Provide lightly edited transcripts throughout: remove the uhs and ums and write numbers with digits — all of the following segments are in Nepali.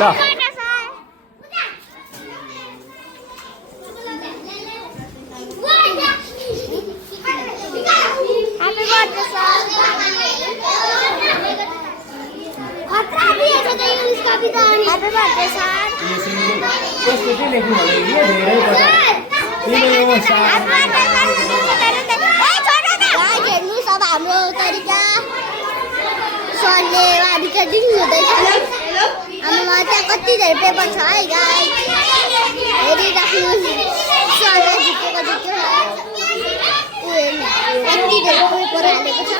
ल हाम्रो तरिका सरले दिनुहुँदैछ आमामा त्यहाँ कति धेरै पेपर छ है गाइस हेरिराख्नुहोस् सरले झुकेको कति धेरै पेपर हालेको छ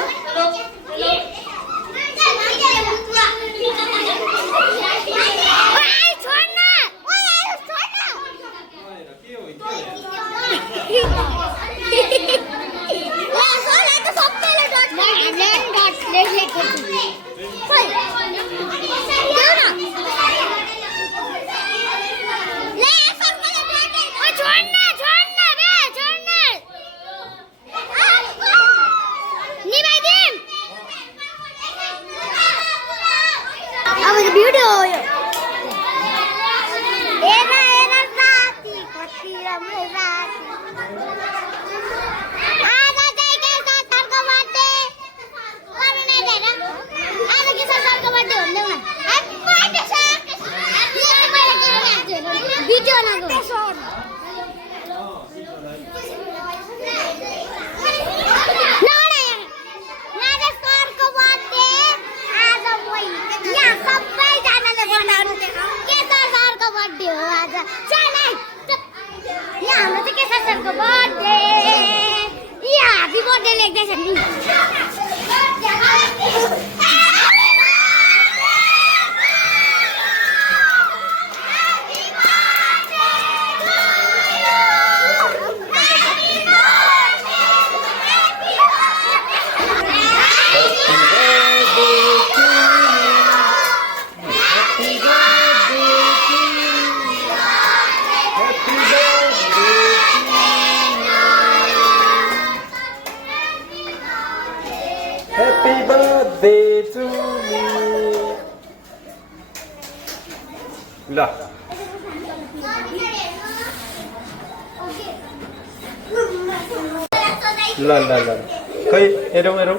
Happy birthday to me. ल ल ल ल खै हेरौँ हेरौँ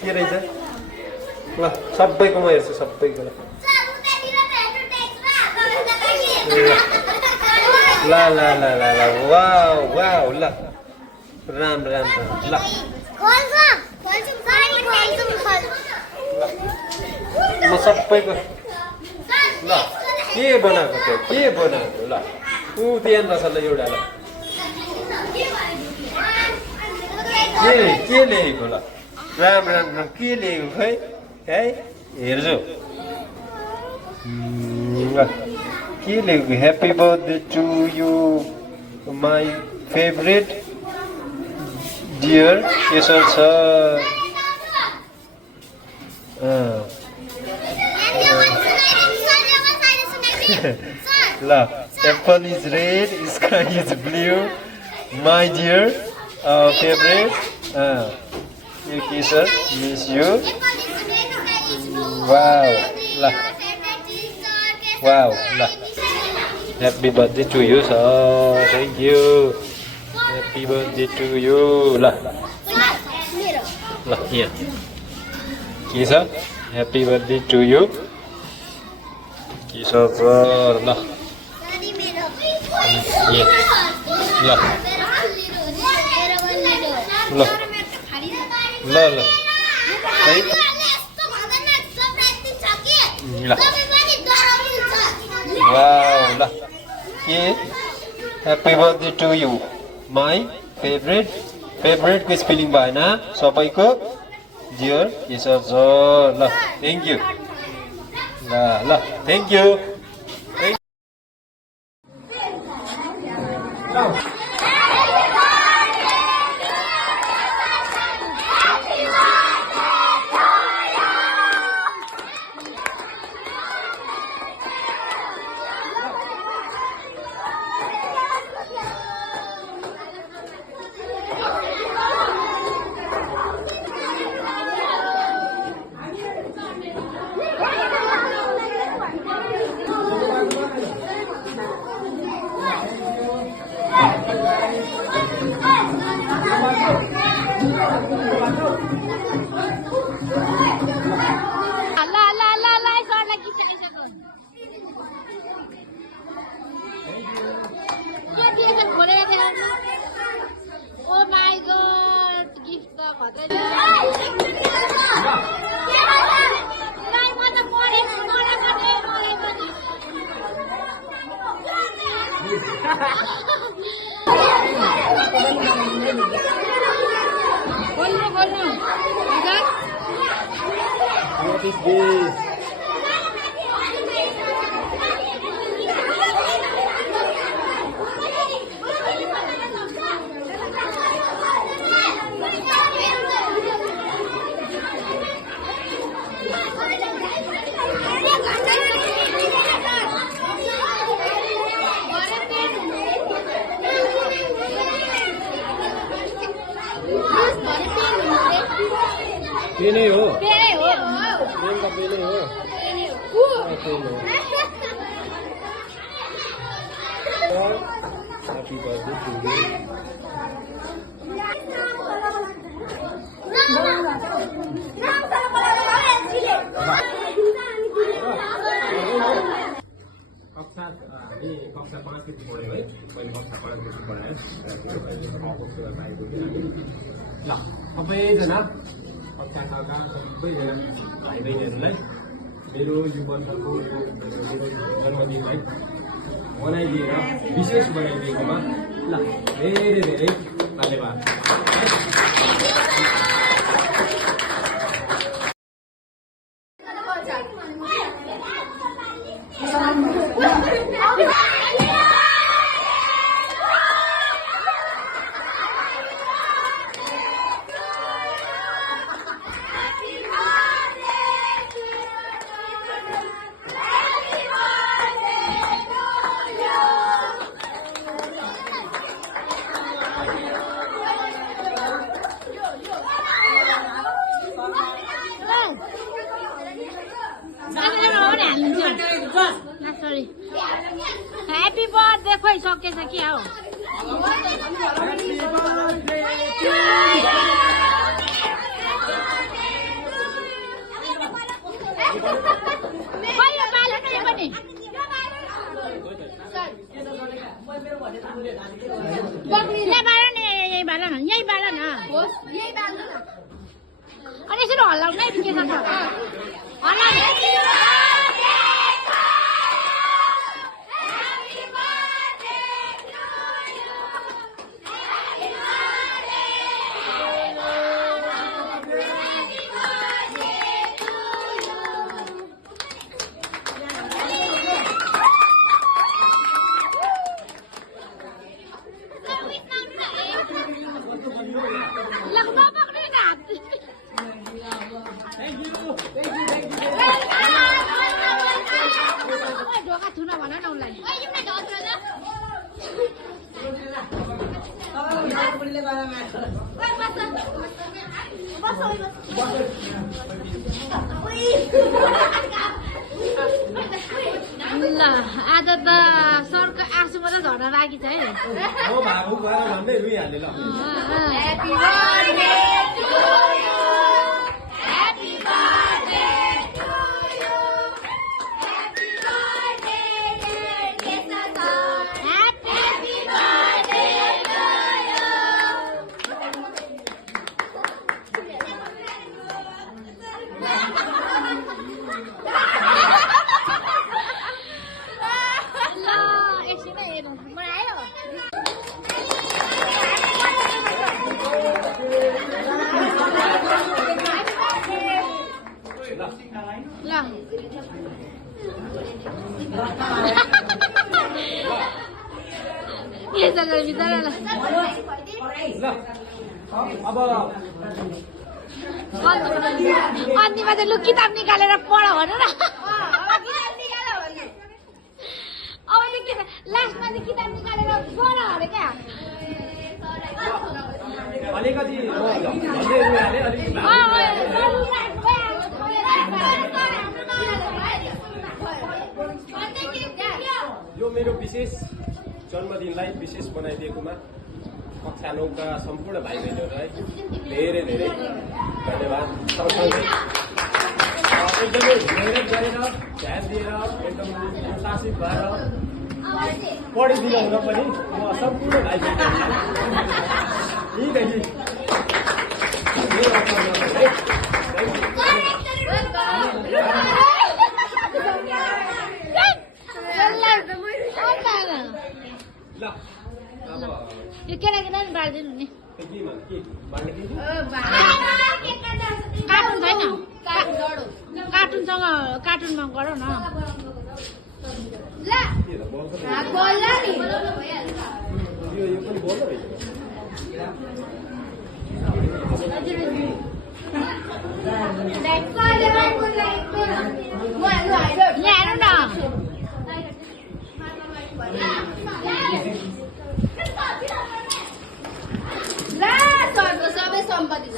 के रहेछ ल सबैकोमा हेर्छु सबैको ल ल ल ल ल ल वाउ वाउ ल राम राम राम ल म सबैको ल के बनाएको त्यो के बनाएको ल ऊ ध्यान रहेछ ल एउटा ल के ल्याएको ल राम राम राम के ल्याएको खै है हेर्छु ल के ल्याएको happy birthday to you my favourite dear Keshar sir ल apple is red, sky is blue, my dear favorite you Kesar, miss you. Wow, lah, wow, lah. Happy birthday to you, sir. Thank you. Happy birthday to you, lah. Lah, here. Kesar, happy birthday to you. Kesar, lah. Here. Lah. Lah. Lah, lah. Baik. Lah. Wow, lah. Okay. Happy birthday to you. My favorite को spelling भएन सबैको जियोर यसो छ ल थ्याङ्क यू ल thank you Oh my god, gift the What is this? पेनै हो पेन त पेनै हो ह्यापी बर्थडे टु यु कक्षा हामी कक्षा 5 देखि पढ्यौँ है मैले कक्षा 5 देखि पढाएँ ल सबैजना कक्षा 6 का सबैजना भाइ बहिनीहरूलाई मेरो यो वर्षको मेरो जन्मदिनलाई बनाइदिएर विशेष बनाइदिएकोमा ल धेरै धेरै धन्यवाद Happy birthday खोइ सकेछ कि हो खोइ यो बाल नै पनि यही बाल न यही बाल न यही बाल न यही बाल अनि यसरी हल्लाउनै के छ ल आज त सरको आँसु मात्रै झर्न लागि छ है बनायो के छ बिचरालाई ल अब अन्तिममा चाहिँ लु किताब निकालेर पढ भन न अब चाहिँ लास्टमा चाहिँ किताब निकालेर पढ अरे क्या अलिकति यो मेरो विशेष जन्मदिनलाई विशेष बनाइदिएकोमा कक्षा 9 का सम्पूर्ण भाइ बहिनीहरूलाई धेरै धेरै धन्यवाद। सँगसँगै एकदमै मेहनत गरेर ध्यान दिएर एकदम अनुशासित भएर पढिदिनु हुन पनि म सम्पूर्ण भाइ बहिनीहरूलाई यो केटाकेटा बाँडिदिनु नि कार्टुन छैन कार्टुनमा गरौँ न हेर्नु न सबै सम्पत्ति